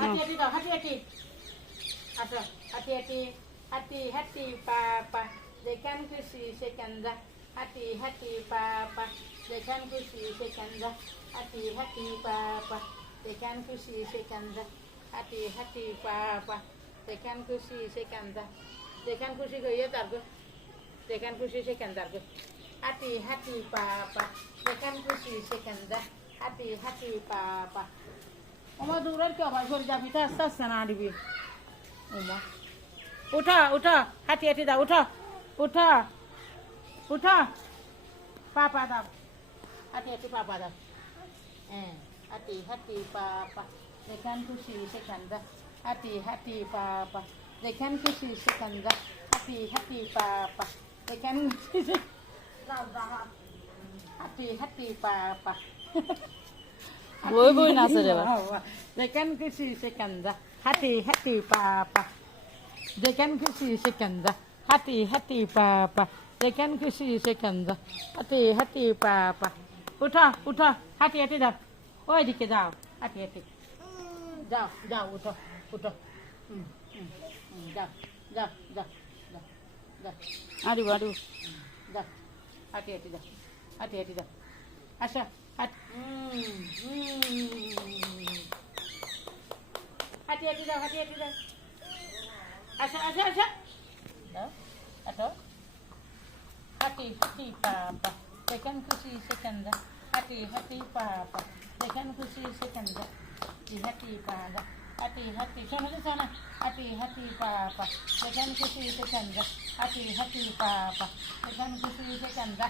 হাঁটি হাঁটি দাও, হাঁটি হাঁটি আসো, হাঁটি হাঁটি হাঁটি হাঁটি পাপা যেখান খুশি সেখান যা, হাঁটি হাঁটি পাপা যেখান খুশি সেখান যা, হাঁটি হাঁটি পাপা যেখান খুশি সেখান যা, হাঁটি হাঁটি পাপা যেখান খুশি সেখান যা, যেখান খুশি গিয়ে তারপর যেখান খুশি সেখান তারপর, হাঁটি হাঁটি পাপা যেখান খুশি সেখান যা, হাঁটি হাঁটি পাপা। ওমা দৌড়ার কি আবার সরে যাবি তো, আস্তে আস্তে না দিবি। ওমা উঠা উঠা, হাঁটি হাঁটি দাও, উঠা উঠা উঠা, পাপা দাও, হাঁটি হাঁটি পাপা দাও। হ্যাঁ, হাঁটি হাঁটি পাপা যেখান খুশি সেখান যা, হাঁটি হাঁটি পাপা যেখান খুশি সেখান যা, হাঁটি হাঁটি পাপা যেখান খুশি হাঁটি হাঁটি পাপা বই বই নাচে রে যেখান খুশি সেখান যা, হাঁটি হাঁটি পাপা যেখান খুশি সেখান যা, হাঁটি হাঁটি পাপা যেখান খুশি সেখান যা, হাঁটি হাঁটি পাপা। উঠা উঠা, হাঁটি হাঁটি যাও, ওইদিকে যাও, হাঁটি হাঁটি যাও যাও, উঠো উঠো, যাও যাও যাও যাও যাও আড়ু আড়ু যাও, হাঁটি হাঁটি যাও, হাঁটি হাঁটি যাও, আসো হাঁটি হাঁটি হাঁটি যাও, হাঁটি হাঁটি যাও, আসো আসো আসো যাও, আসো, হাঁটি হাঁটি পাপা যেখান খুশি সেখান যা, হাঁটি হাঁটি পাপা যেখান খুশি সেখান যা, হাঁটি হাঁটি পাপা হাঁটি হাঁটি, শোনো তো শোনা, হাঁটি হাঁটি পাপা যেখান খুশি সেখান যা, হাঁটি হাঁটি পাপা যেখান খুশি সেখান যা।